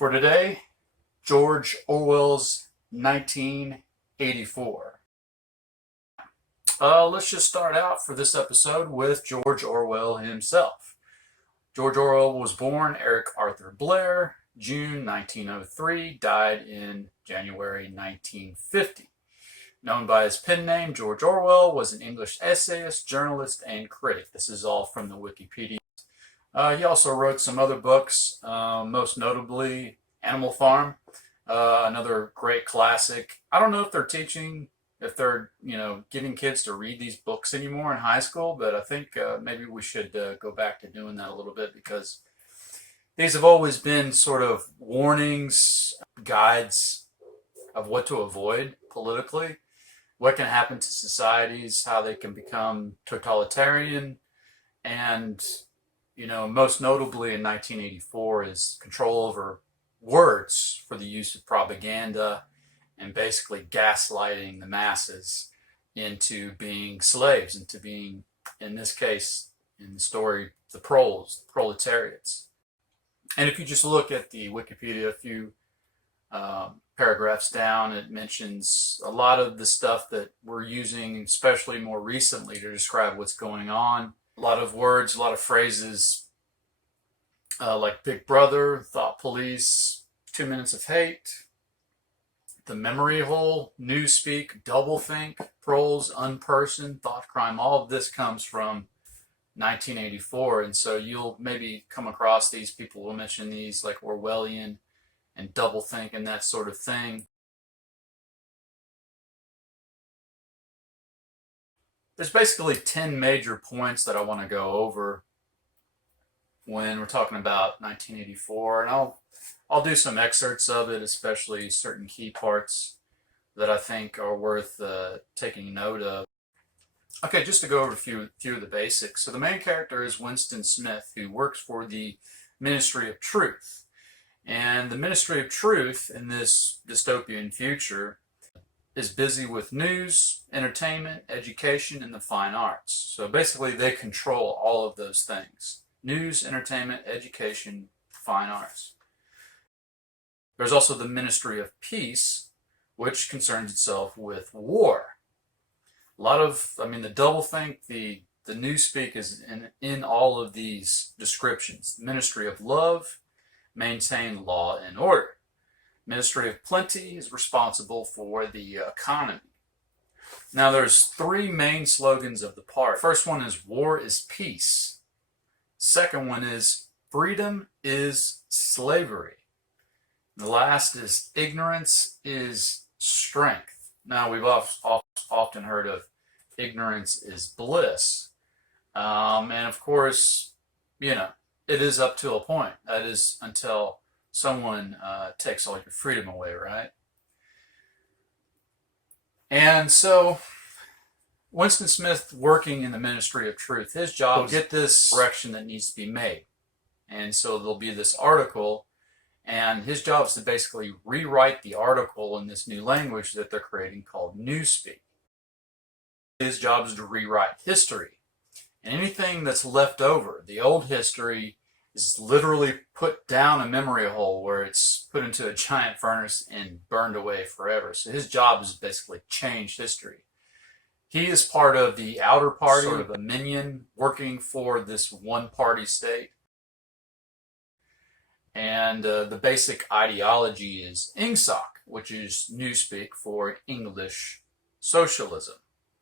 For today, George Orwell's 1984. Let's just start out for this episode with George Orwell himself. George Orwell was born Eric Arthur Blair, June 1903, died in January 1950. Known by his pen name, George Orwell was an English essayist, journalist, and critic. This is all from the Wikipedia. He also wrote some other books, most notably Animal Farm, another great classic. I don't know if they're giving kids to read these books anymore in high school, but I think maybe we should go back to doing that a little bit, because these have always been sort of warnings, guides of what to avoid politically, what can happen to societies, how they can become totalitarian, and most notably in 1984 is control over words for the use of propaganda and basically gaslighting the masses into being slaves, into being, in this case, in the story, the proletariats. And if you just look at the Wikipedia, a few paragraphs down, it mentions a lot of the stuff that we're using, especially more recently, to describe what's going on. A lot of words, a lot of phrases like Big Brother, Thought Police, 2 Minutes of Hate, the memory hole, newspeak, doublethink, proles, unperson, thought crime. All of this comes from 1984, and so you'll maybe come across these. People will mention these like Orwellian and doublethink and that sort of thing. There's basically 10 major points that I want to go over when we're talking about 1984, and I'll do some excerpts of it, especially certain key parts that I think are worth taking note of. Okay, just to go over a few of the basics. So the main character is Winston Smith, who works for the Ministry of Truth. And the Ministry of Truth in this dystopian future is busy with news, entertainment, education, and the fine arts. So basically they control all of those things. News, entertainment, education, fine arts. There's also the Ministry of Peace, which concerns itself with war. A lot of, the doublethink, the newspeak is in all of these descriptions. Ministry of Love, maintain law and order. Ministry of Plenty is responsible for the economy. Now there's three main slogans of the party. First one is war is peace. Second one is freedom is slavery. The last is ignorance is strength. Now we've often heard of ignorance is bliss. And of course, it is up to a point. That is until someone takes all your freedom away, right? And so Winston Smith, working in the Ministry of Truth, his job is to get this correction that needs to be made. And so there'll be this article, and his job is to basically rewrite the article in this new language that they're creating called Newspeak. His job is to rewrite history. And anything that's left over, the old history, is literally put down a memory hole where it's put into a giant furnace and burned away forever. So his job is basically change history. He is part of the outer party, sort of a minion working for this one-party state. And the basic ideology is INGSOC, which is newspeak for English socialism.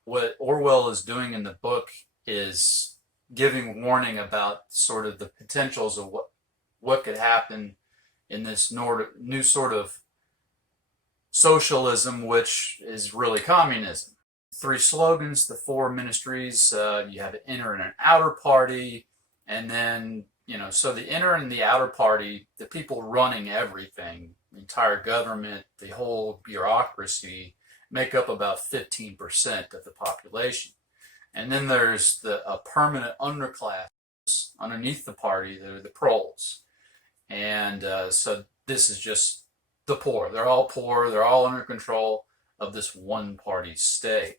What Orwell is doing in the book is giving warning about sort of the potentials of what could happen in this new sort of socialism, which is really communism. Three slogans, the four ministries, you have an inner and an outer party, and then, so the inner and the outer party, the people running everything, the entire government, the whole bureaucracy, make up about 15% of the population. And then there's a permanent underclass underneath the party. They're the proles. And so this is just the poor. They're all under control of this one-party state.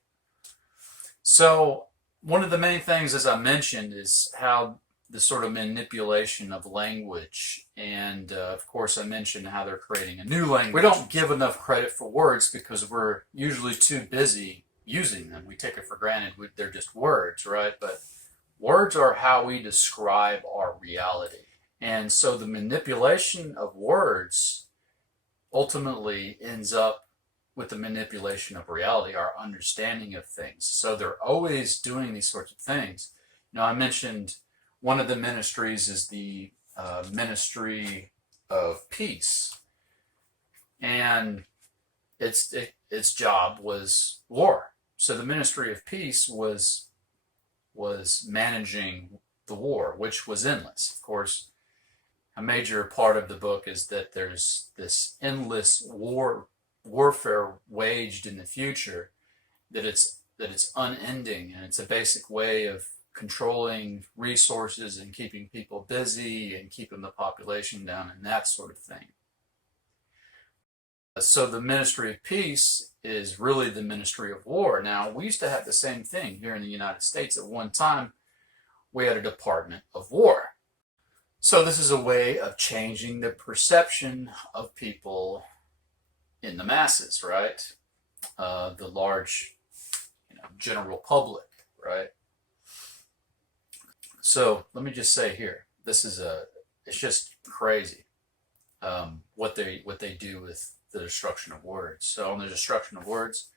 So one of the main things, as I mentioned, is how the sort of manipulation of language. And of course, I mentioned how they're creating a new language. We don't give enough credit for words because we're usually too busy using them. We take it for granted. They're just words, right? But words are how we describe our reality. And so the manipulation of words ultimately ends up with the manipulation of reality, our understanding of things. So they're always doing these sorts of things. I mentioned one of the ministries is the ministry of peace, and its job was war. So the ministry of peace was managing the war, which was endless. Of course, a major part of the book is that there's this endless warfare waged in the future, that it's unending, and it's a basic way of controlling resources and keeping people busy and keeping the population down and that sort of thing. So the ministry of peace is really the ministry of war. Now, we used to have the same thing here in the United States. At one time, we had a Department of War. So this is a way of changing the perception of people in the masses, right? The large, general public, right? So let me just say here, it's just crazy what they do with the destruction of words. So on the destruction of words,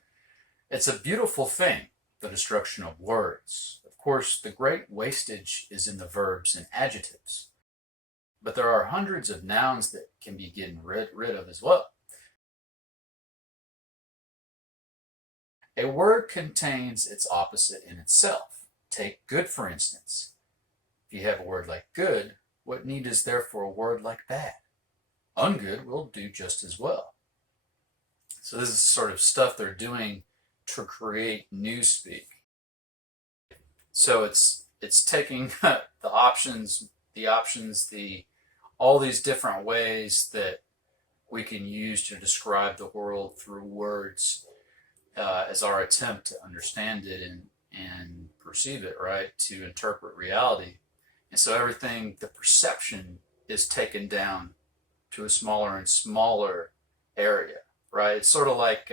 it's a beautiful thing, the destruction of words. Of course, the great wastage is in the verbs and adjectives, but there are hundreds of nouns that can be getting rid of as well. A word contains its opposite in itself. Take good, for instance. If you have a word like good, what need is there for a word like bad? Ungood will do just as well. So this is sort of stuff they're doing to create newspeak. So it's taking the options, all these different ways that we can use to describe the world through words as our attempt to understand it and perceive it, right? To interpret reality. And so everything, the perception is taken down to a smaller and smaller area, right? It's sort of like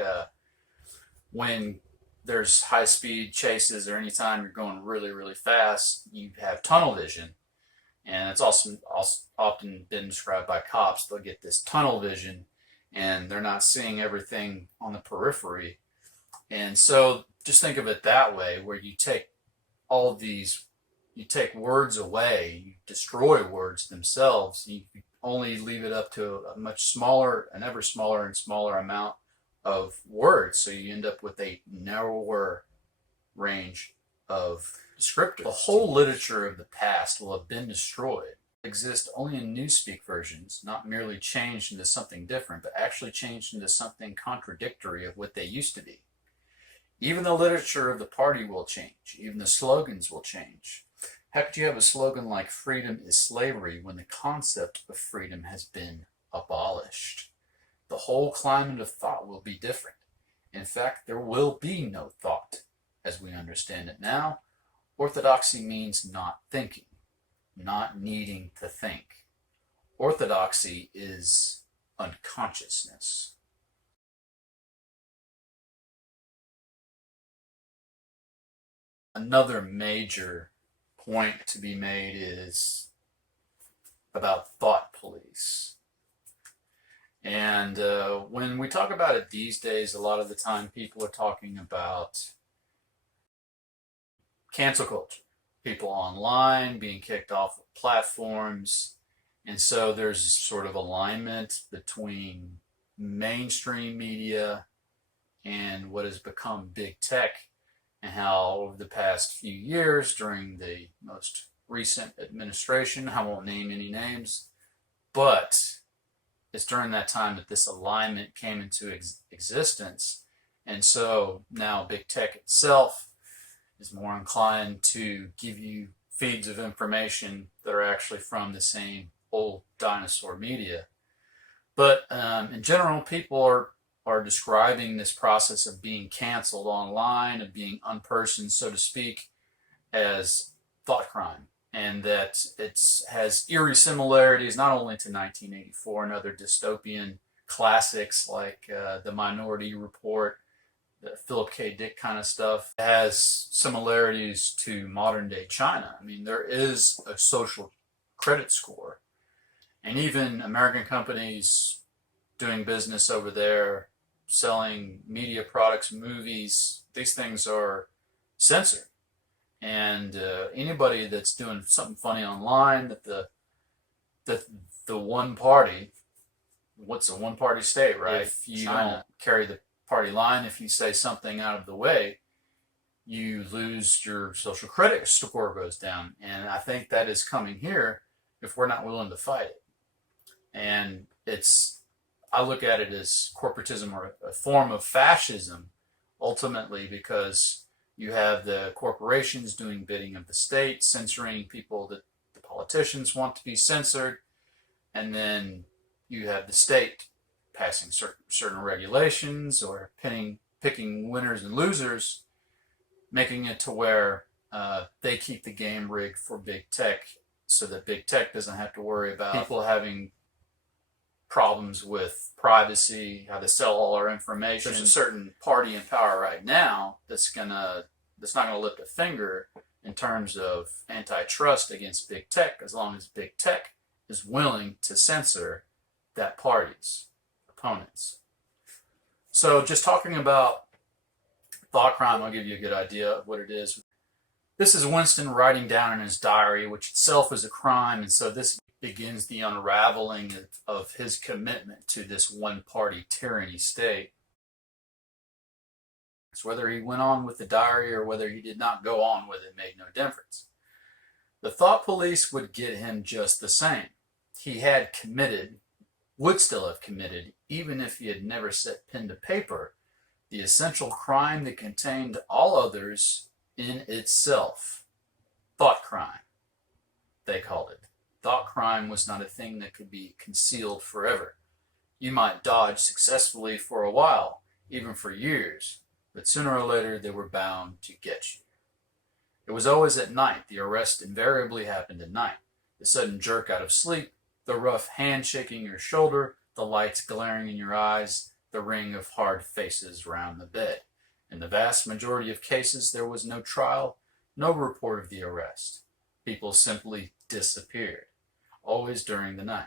when there's high-speed chases or anytime you're going really, really fast, you have tunnel vision. And it's also often been described by cops. They'll get this tunnel vision and they're not seeing everything on the periphery. And so just think of it that way, where you take you take words away, you destroy words themselves, you only leave it up to a much smaller, an ever smaller and smaller amount of words. So you end up with a narrower range of descriptors. The whole literature of the past will have been destroyed. Exist only in newspeak versions, not merely changed into something different, but actually changed into something contradictory of what they used to be. Even the literature of the party will change. Even the slogans will change. How could you have a slogan like "freedom is slavery" when the concept of freedom has been abolished? The whole climate of thought will be different. In fact, there will be no thought as we understand it now. Orthodoxy means not thinking, not needing to think. Orthodoxy is unconsciousness. Another major point to be made is about thought police. And when we talk about it these days, a lot of the time people are talking about cancel culture. People online being kicked off of platforms. And so there's sort of alignment between mainstream media and what has become big tech, and how over the past few years, during the most recent administration, I won't name any names, but it's during that time that this alignment came into existence. And so now big tech itself is more inclined to give you feeds of information that are actually from the same old dinosaur media. But in general, people are describing this process of being canceled online, of being unpersoned, so to speak, as thought crime. and that it has eerie similarities not only to 1984 and other dystopian classics like The Minority Report, the Philip K. Dick kind of stuff. It has similarities to modern day China. I mean, there is a social credit score, and even American companies doing business over there, selling media products, movies, these things are censored. And anybody that's doing something funny online, that the one party, what's a one party state, right? If you don't carry the party line, if you say something out of the way, you lose your social credit score goes down. And I think that is coming here if we're not willing to fight it. And I look at it as corporatism or a form of fascism, ultimately, because you have the corporations doing bidding of the state, censoring people that the politicians want to be censored, and then you have the state passing certain regulations or picking winners and losers, making it to where they keep the game rigged for big tech, so that big tech doesn't have to worry about people having problems with privacy, how to sell all our information. There's a certain party in power right now that's not gonna lift a finger in terms of antitrust against big tech, as long as big tech is willing to censor that party's opponents. So just talking about thought crime, I'll give you a good idea of what it is. This is Winston writing down in his diary, which itself is a crime, and so this begins the unraveling of his commitment to this one-party tyranny state. So whether he went on with the diary or whether he did not go on with it made no difference. The thought police would get him just the same. He had committed, would still have committed, even if he had never set pen to paper, the essential crime that contained all others in itself. Thought crime, they called it. Thought crime was not a thing that could be concealed forever. You might dodge successfully for a while, even for years, but sooner or later they were bound to get you. It was always at night. The arrest invariably happened at night. The sudden jerk out of sleep, the rough hand shaking your shoulder, the lights glaring in your eyes, the ring of hard faces round the bed. In the vast majority of cases, there was no trial, no report of the arrest. People simply disappeared, always during the night.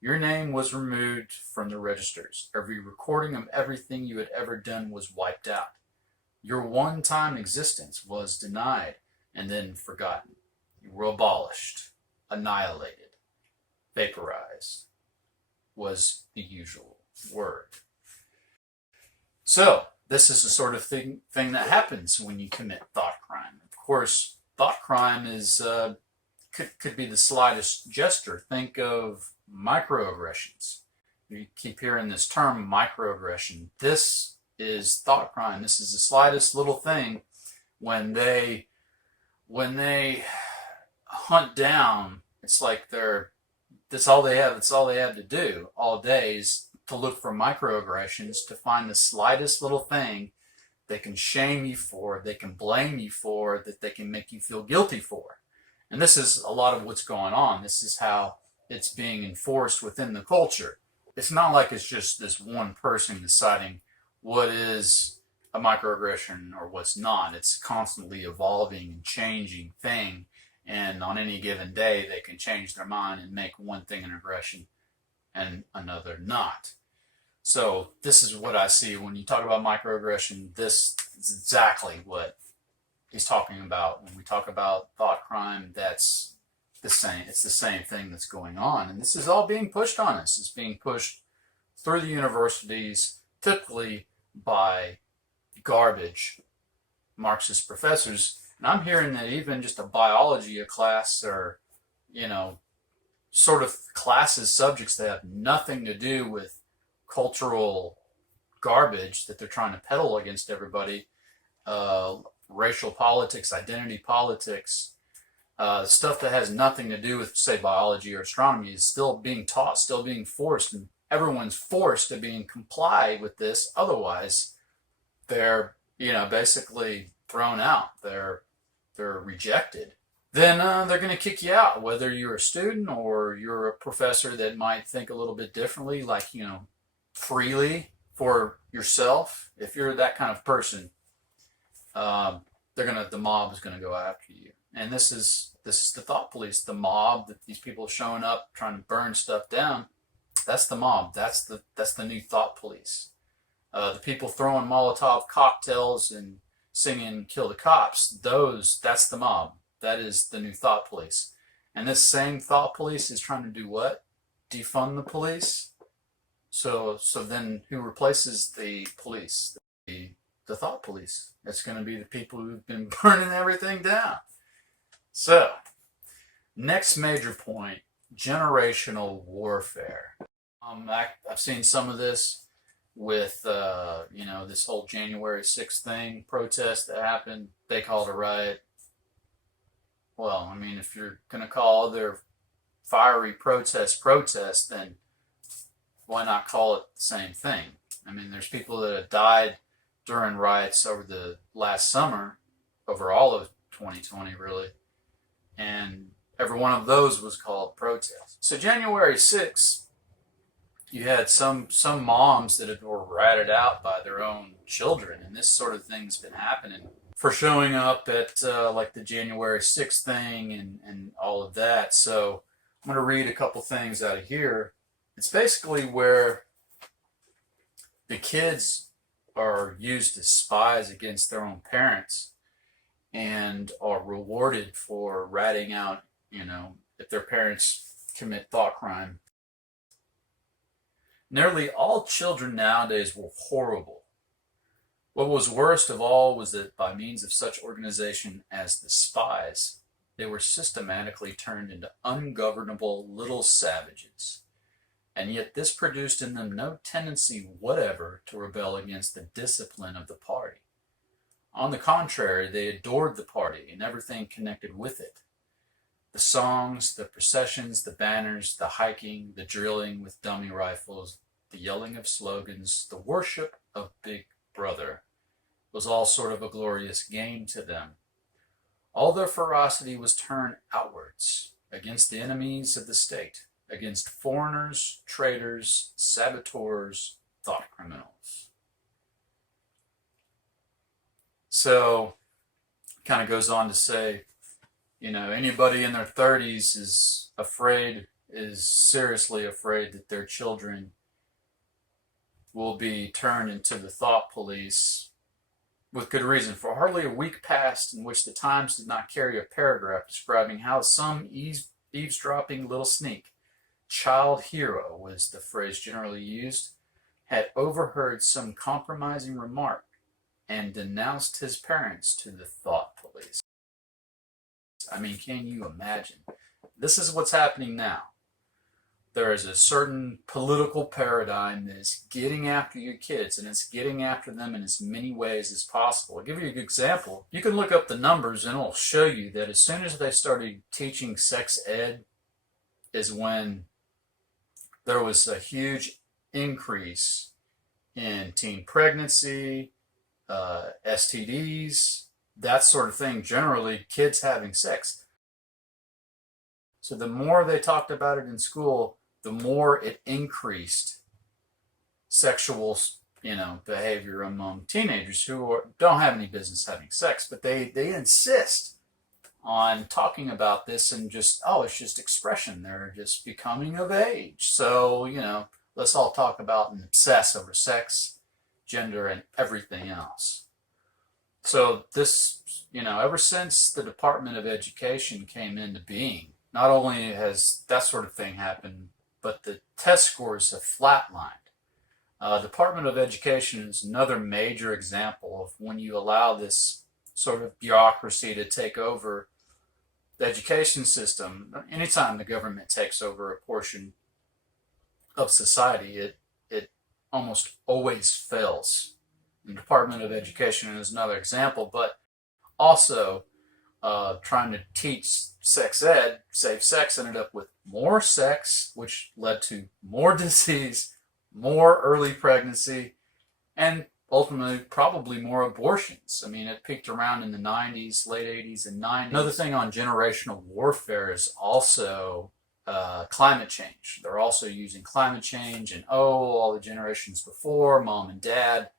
Your name was removed from the registers. Every recording of everything you had ever done was wiped out. Your one-time existence was denied and then forgotten. You were abolished, annihilated, vaporized was the usual word. So, this is the sort of thing that happens when you commit thought crime. Of course, thought crime is could be the slightest gesture. Think of microaggressions. You keep hearing this term, microaggression. This is thought crime. This is the slightest little thing when they hunt down. It's like that's all they have to do all day is to look for microaggressions, to find the slightest little thing they can shame you for, they can blame you for, that they can make you feel guilty for. And this is a lot of what's going on. This is how it's being enforced within the culture. It's not like it's just this one person deciding what is a microaggression or what's not. It's constantly evolving and changing thing. And on any given day, they can change their mind and make one thing an aggression and another not. So this is what I see when you talk about microaggression. This is exactly what he's talking about. When we talk about thought crime, that's the same. It's the same thing that's going on. And this is all being pushed on us. It's being pushed through the universities, typically by garbage Marxist professors. And I'm hearing that even just a biology class or, sort of classes, subjects that have nothing to do with cultural garbage that they're trying to peddle against everybody, racial politics, identity politics, stuff that has nothing to do with, say, biology or astronomy is still being taught, still being forced, and everyone's forced to be in comply with this. Otherwise, they're, basically thrown out. They're rejected. then they're going to kick you out, whether you're a student or you're a professor that might think a little bit differently, like, freely for yourself. If you're that kind of person, the mob is gonna go after you. And this is the thought police, the mob, that these people showing up trying to burn stuff down. That's the mob. That's the new thought police. The people throwing Molotov cocktails and singing "Kill the Cops." That's the mob. That is the new thought police. And this same thought police is trying to do what? Defund the police. So then who replaces the police? The thought police. It's going to be the people who've been burning everything down. So, next major point, generational warfare. I've seen some of this with, this whole January 6th thing, protest that happened. They called a riot. Well, I mean, if you're going to call their fiery protest, then why not call it the same thing? I mean, there's people that have died during riots over the last summer, over all of 2020, really. And every one of those was called protest. So January 6th, you had some moms that were ratted out by their own children, and this sort of thing's been happening for showing up at like the January 6th thing and all of that. So I'm going to read a couple things out of here. It's basically where the kids are used as spies against their own parents and are rewarded for ratting out, if their parents commit thought crime. Nearly all children nowadays were horrible. What was worst of all was that by means of such organization as the spies, they were systematically turned into ungovernable little savages. And yet this produced in them no tendency whatever to rebel against the discipline of the party. On the contrary, they adored the party and everything connected with it. The songs, the processions, the banners, the hiking, the drilling with dummy rifles, the yelling of slogans, the worship of Big Brother was all sort of a glorious game to them. All their ferocity was turned outwards against the enemies of the state, against foreigners, traitors, saboteurs, thought criminals. So, kind of goes on to say, anybody in their 30s is seriously afraid that their children will be turned into the thought police, with good reason. For hardly a week passed in which the Times did not carry a paragraph describing how some eavesdropping little sneak, child hero was the phrase generally used, had overheard some compromising remark and denounced his parents to the thought police. I mean, can you imagine? This is what's happening now. There is a certain political paradigm that is getting after your kids, and it's getting after them in as many ways as possible. I'll give you an example. You can look up the numbers and it'll show you that as soon as they started teaching sex ed is when there was a huge increase in teen pregnancy, STDs, that sort of thing, generally kids having sex. So the more they talked about it in school, the more it increased sexual, behavior among teenagers who don't have any business having sex, but they insist on talking about this and just, it's just expression. They're just becoming of age. So, let's all talk about and obsess over sex, gender, and everything else. So this, ever since the Department of Education came into being, not only has that sort of thing happened, but the test scores have flatlined. Department of Education is another major example of when you allow this sort of bureaucracy to take over the education system. Anytime the government takes over a portion of society, it almost always fails. The Department of Education is another example, but also trying to teach sex ed, safe sex, ended up with more sex, which led to more disease, more early pregnancy, and ultimately probably more abortions. I mean, it peaked around in the 90s, late 80s and 90s. Another thing on generational warfare is also climate change. They're also using climate change and, all the generations before, mom and dad,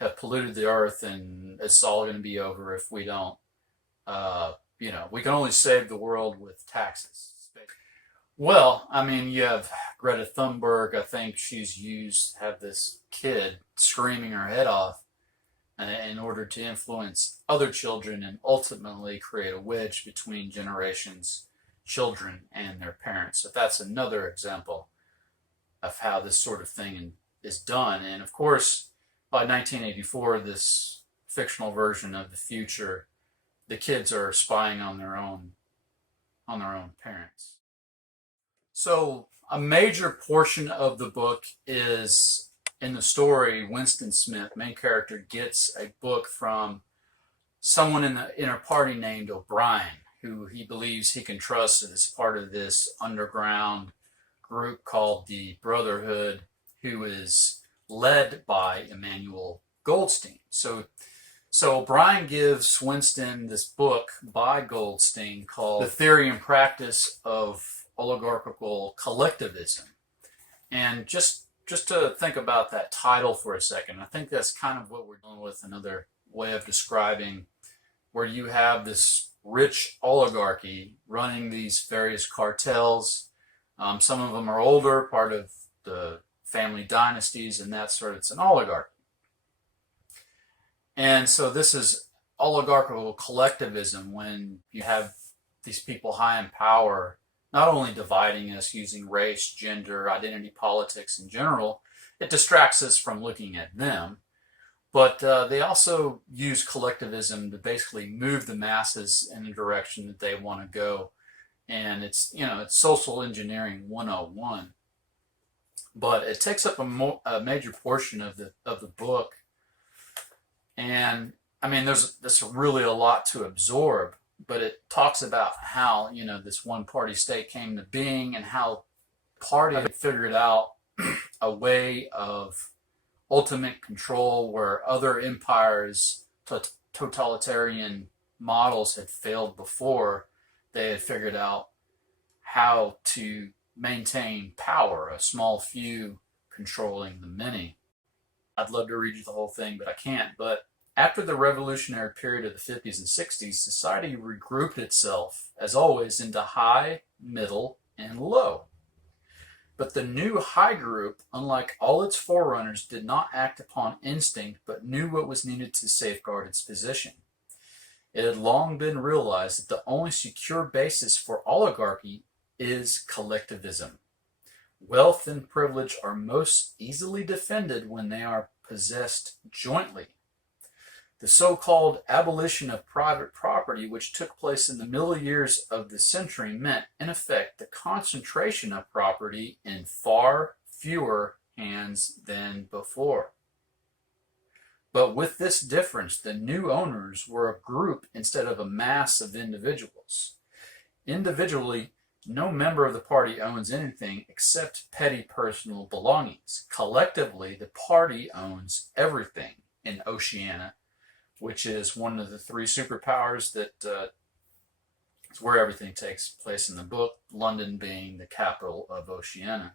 have polluted the earth and it's all going to be over if we don't, we can only save the world with taxes. Well, I mean, you have Greta Thunberg. I think had this kid screaming her head off in order to influence other children and ultimately create a wedge between generations, children, and their parents. So that's another example of how this sort of thing is done. And of course, by 1984, this fictional version of the future, the kids are spying on their own parents. So a major portion of the book is in the story. Winston Smith, main character, gets a book from someone in the inner party named O'Brien, who he believes he can trust as part of this underground group called the Brotherhood, who is led by Emmanuel Goldstein. So O'Brien gives Winston this book by Goldstein called The Theory and Practice of Oligarchical Collectivism. And just to think about that title for a second, I think that's kind of what we're dealing with, another way of describing where you have this rich oligarchy running these various cartels. Some of them are older, part of the family dynasties and that sort of, it's an oligarchy. And so this is oligarchical collectivism when you have these people high in power not only dividing us using race, gender, identity politics in general, it distracts us from looking at them. But they also use collectivism to basically move the masses in the direction that they want to go. And it's social engineering 101. But it takes up a major portion of the book. And I mean, there's really a lot to absorb. But it talks about how, this one party state came to being and how party had figured out a way of ultimate control where other empires, totalitarian models had failed before. They had figured out how to maintain power, a small few controlling the many. I'd love to read you the whole thing, but I can't. But after the revolutionary period of the 50s and 60s, society regrouped itself, as always, into high, middle, and low. But the new high group, unlike all its forerunners, did not act upon instinct, but knew what was needed to safeguard its position. It had long been realized that the only secure basis for oligarchy is collectivism. Wealth and privilege are most easily defended when they are possessed jointly. The so-called abolition of private property, which took place in the middle years of the century, meant, in effect, the concentration of property in far fewer hands than before. But with this difference, the new owners were a group instead of a mass of individuals. Individually, no member of the party owns anything except petty personal belongings. Collectively, the party owns everything in Oceania, which is one of the three superpowers that is where everything takes place in the book, London being the capital of Oceania.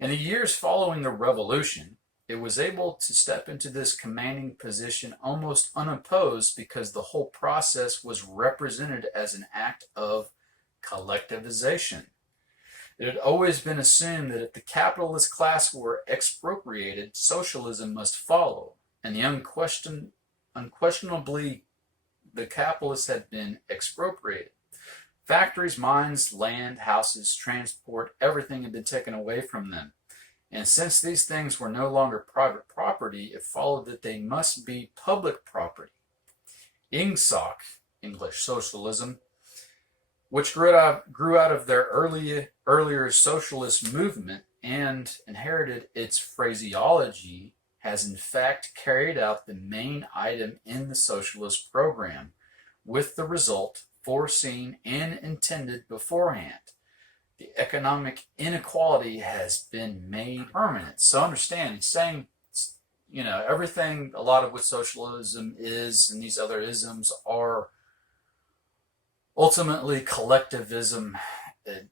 In the years following the revolution, it was able to step into this commanding position almost unopposed because the whole process was represented as an act of collectivization. It had always been assumed that if the capitalist class were expropriated, socialism must follow, and unquestionably, the capitalists had been expropriated. Factories, mines, land, houses, transport, everything had been taken away from them. And since these things were no longer private property, it followed that they must be public property. Ingsoc, English socialism, which grew out of their earlier socialist movement and inherited its phraseology, has in fact carried out the main item in the socialist program, with the result foreseen and intended beforehand. The economic inequality has been made permanent. So understand, he's saying, everything, a lot of what socialism is and these other isms are ultimately collectivism,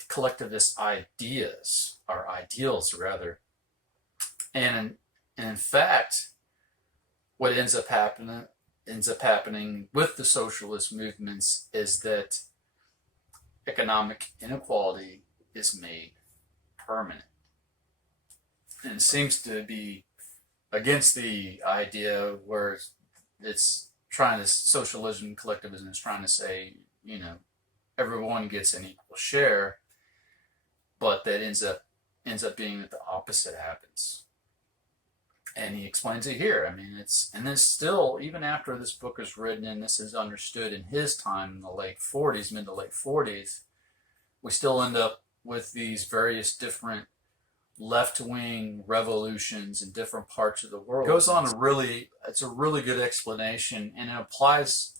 collectivist ideas, or ideals rather. And in fact, what ends up happening with the socialist movements is that economic inequality is made permanent. And it seems to be against the idea where it's trying to, socialism, collectivism is trying to say, everyone gets an equal share, but that ends up being that the opposite happens. And he explains it here. I mean, and then still, even after this book is written and this is understood in his time in the late 40s, mid to late 40s, we still end up with these various different left-wing revolutions in different parts of the world. It goes on it's a really good explanation, and it applies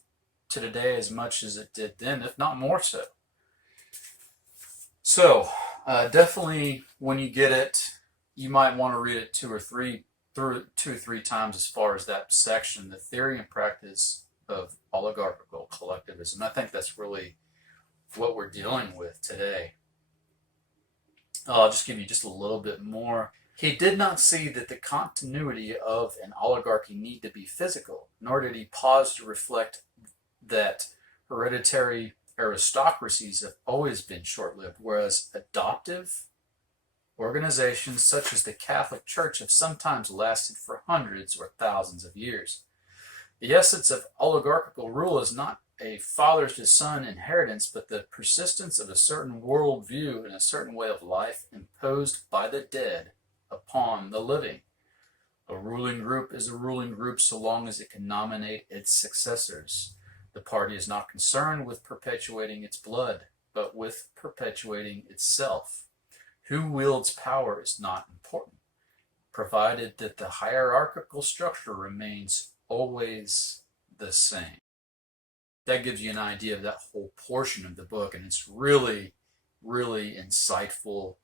to today as much as it did then, if not more so. So, definitely when you get it, you might want to read it two or three times as far as that section, the theory and practice of oligarchical collectivism. I think that's really what we're dealing with today. I'll just give you just a little bit more. He did not see that the continuity of an oligarchy need to be physical, nor did he pause to reflect that hereditary aristocracies have always been short-lived, whereas adoptive organizations such as the Catholic Church have sometimes lasted for hundreds or thousands of years. The essence of oligarchical rule is not a father-to-son inheritance, but the persistence of a certain worldview and a certain way of life imposed by the dead upon the living. A ruling group is a ruling group so long as it can nominate its successors. The party is not concerned with perpetuating its blood, but with perpetuating itself. Who wields power is not important, provided that the hierarchical structure remains always the same. That gives you an idea of that whole portion of the book, and it's really, really insightful,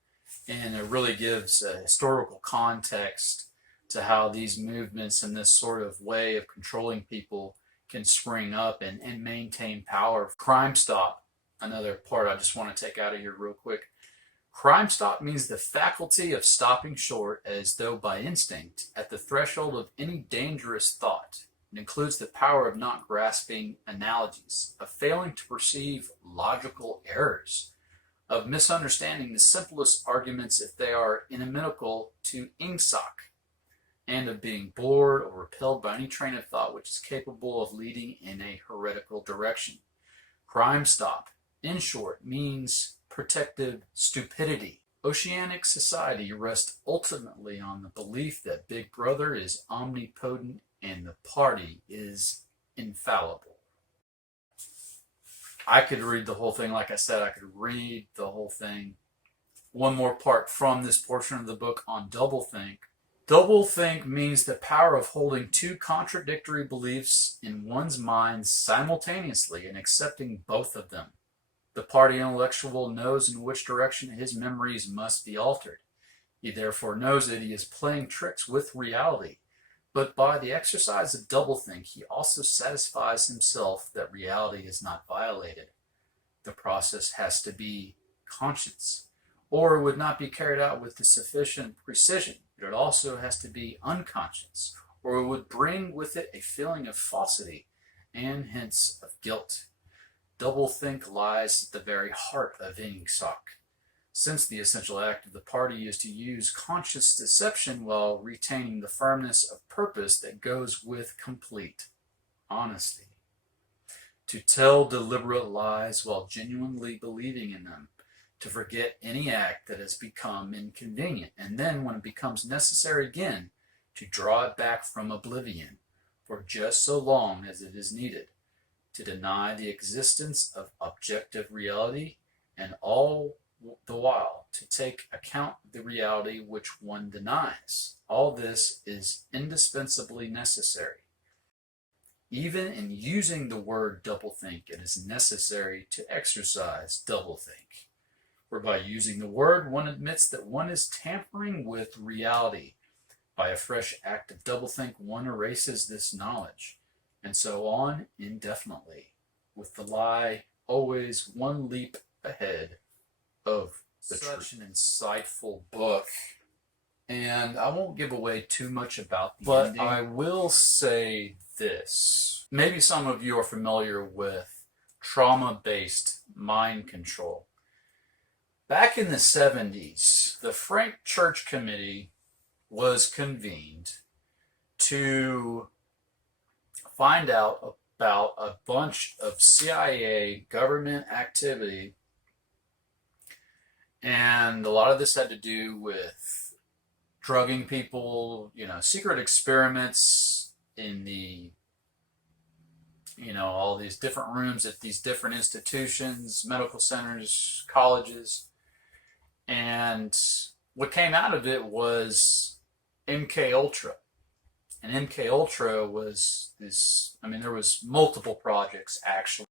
and it really gives a historical context to how these movements and this sort of way of controlling people can spring up and maintain power. Crime stop, another part I just want to take out of here real quick. Crime stop means the faculty of stopping short as though by instinct at the threshold of any dangerous thought. It includes the power of not grasping analogies, of failing to perceive logical errors, of misunderstanding the simplest arguments if they are inimical to ingsoc, and of being bored or repelled by any train of thought which is capable of leading in a heretical direction. Crime stop, in short, means protective stupidity. Oceanic society rests ultimately on the belief that Big Brother is omnipotent and the party is infallible. I could read the whole thing. Like I said, I could read the whole thing. One more part from this portion of the book on doublethink. Doublethink means the power of holding two contradictory beliefs in one's mind simultaneously and accepting both of them. The party intellectual knows in which direction his memories must be altered. He therefore knows that he is playing tricks with reality. But by the exercise of doublethink, he also satisfies himself that reality is not violated. The process has to be conscious, or it would not be carried out with the sufficient precision. It also has to be unconscious, or it would bring with it a feeling of falsity and hence of guilt. Doublethink lies at the very heart of ingsoc, since the essential act of the party is to use conscious deception while retaining the firmness of purpose that goes with complete honesty. To tell deliberate lies while genuinely believing in them, to forget any act that has become inconvenient, and then when it becomes necessary again, to draw it back from oblivion, for just so long as it is needed, to deny the existence of objective reality, and all the while to take account of the reality which one denies. All this is indispensably necessary. Even in using the word doublethink, it is necessary to exercise doublethink. For by using the word, one admits that one is tampering with reality, By a fresh act of doublethink, one erases this knowledge, and so on indefinitely, with the lie always one leap ahead of the truth. Such an insightful book, and I won't give away too much about the ending, but I will say this. Maybe some of you are familiar with trauma-based mind control. Back in the 70s, the Frank Church Committee was convened to find out about a bunch of CIA government activity, and a lot of this had to do with drugging people, secret experiments in the, all these different rooms at these different institutions, medical centers, colleges. And what came out of it was MK Ultra. And MK Ultra was this, there was multiple projects actually.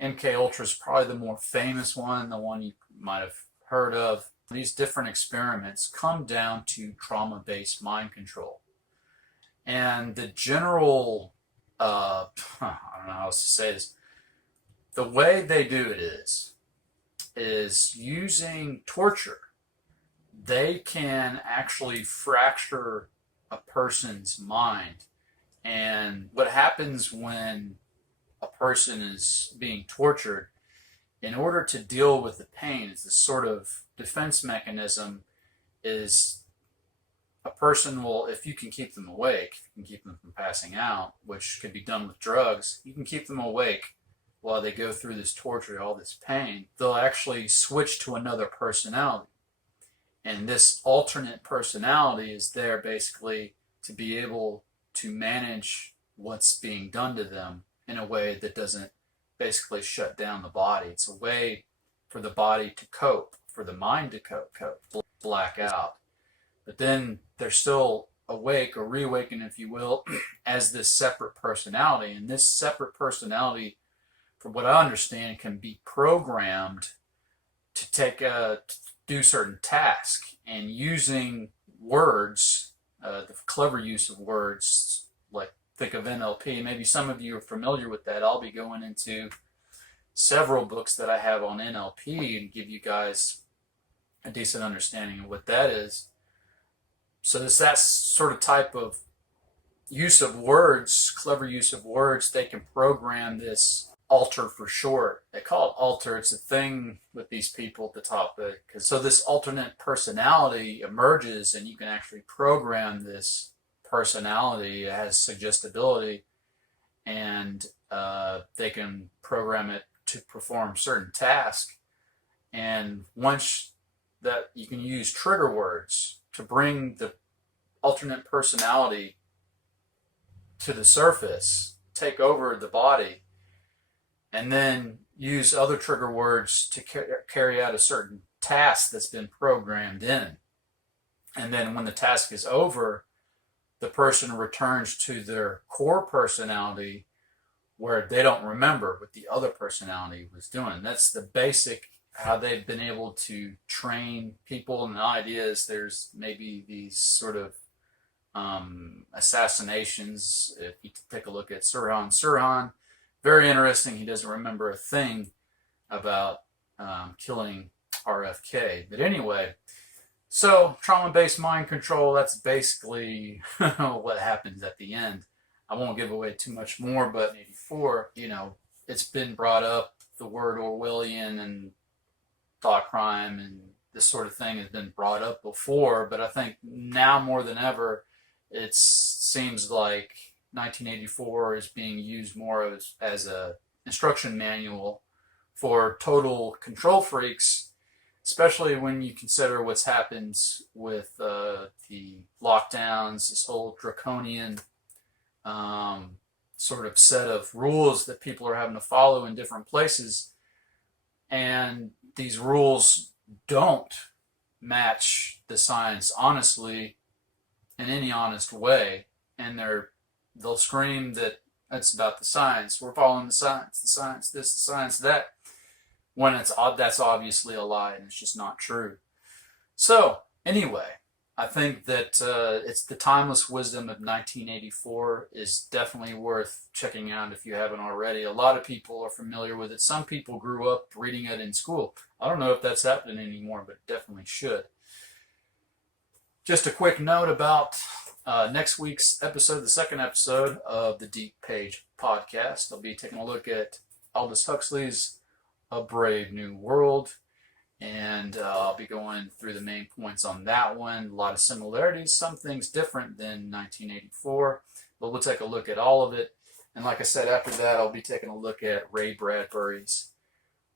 MK Ultra is probably the more famous one, the one you might have heard of. These different experiments come down to trauma-based mind control. And the general, I don't know how else to say this, the way they do it is using torture. They can actually fracture a person's mind. And what happens when a person is being tortured, in order to deal with the pain, is this sort of defense mechanism, is a person will, if you can keep them awake, if you can keep them from passing out, which can be done with drugs, you can keep them awake while they go through this torture, all this pain, they'll actually switch to another personality. And this alternate personality is there basically to be able to manage what's being done to them in a way that doesn't basically shut down the body. It's a way for the body to cope, for the mind to cope, black out. But then they're still awake or reawakened, if you will, as this separate personality. And this separate personality, from what I understand, can be programmed to do certain tasks, and using words, the clever use of words, like think of NLP. Maybe some of you are familiar with that. I'll be going into several books that I have on NLP and give you guys a decent understanding of what that is. So that sort of type of use of words, clever use of words, they can program this alter for short. They call it alter. It's a thing with these people at the top. So this alternate personality emerges, and you can actually program this personality. It has suggestibility, and they can program it to perform certain tasks. And once that, you can use trigger words to bring the alternate personality to the surface, take over the body, and then use other trigger words to carry out a certain task that's been programmed in. And then when the task is over, the person returns to their core personality, where they don't remember what the other personality was doing. That's the basic, how they've been able to train people. And the idea is there's maybe these sort of assassinations. If you take a look at Sirhan, very interesting. He doesn't remember a thing about killing RFK. But anyway, so trauma-based mind control, that's basically what happens at the end. I won't give away too much more, but 84, it's been brought up, the word Orwellian and thought crime and this sort of thing has been brought up before, but I think now more than ever, it seems like 1984 is being used more as a instruction manual for total control freaks, especially when you consider what's happened with the lockdowns, this whole draconian sort of set of rules that people are having to follow in different places. And these rules don't match the science honestly in any honest way. And they'll scream that it's about the science. We're following the science this, the science that. When that's obviously a lie and it's just not true. So anyway, I think that it's the timeless wisdom of 1984 is definitely worth checking out if you haven't already. A lot of people are familiar with it. Some people grew up reading it in school. I don't know if that's happening anymore, but it definitely should. Just a quick note about next week's episode, the second episode of the Deep Page podcast. I'll be taking a look at Aldous Huxley's A Brave New World. And I'll be going through the main points on that one. A lot of similarities, some things different than 1984, but we'll take a look at all of it. And like I said, after that, I'll be taking a look at Ray Bradbury's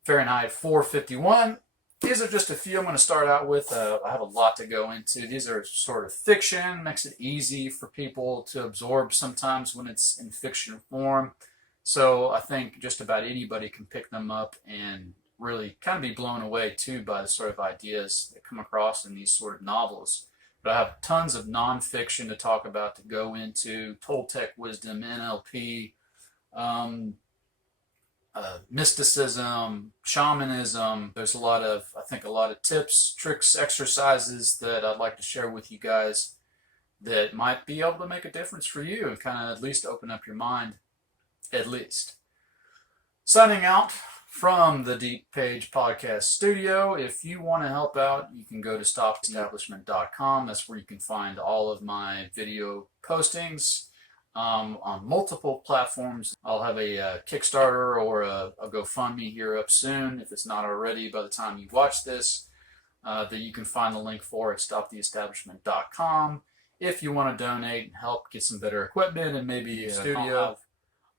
Fahrenheit 451. These are just a few I'm going to start out with. I have a lot to go into. These are sort of fiction, makes it easy for people to absorb sometimes when it's in fiction form. So I think just about anybody can pick them up and really kind of be blown away too by the sort of ideas that come across in these sort of novels. But I have tons of nonfiction to talk about, to go into: Toltec wisdom, NLP, mysticism, shamanism. There's I think a lot of tips, tricks, exercises that I'd like to share with you guys that might be able to make a difference for you and kind of at least open up your mind, at least. Signing out from the Deep Page Podcast Studio. If you want to help out, you can go to stopestablishment.com. That's where you can find all of my video postings on multiple platforms. I'll have a Kickstarter or a GoFundMe here up soon, if it's not already by the time you watch this, that you can find the link for at stoptheestablishment.com. If you want to donate and help get some better equipment and maybe a studio,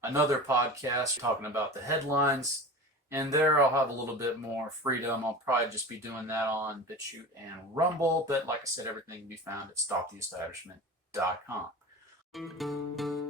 another podcast talking about the headlines. And there I'll have a little bit more freedom. I'll probably just be doing that on BitChute and Rumble. But like I said, everything can be found at stoptheestablishment.com.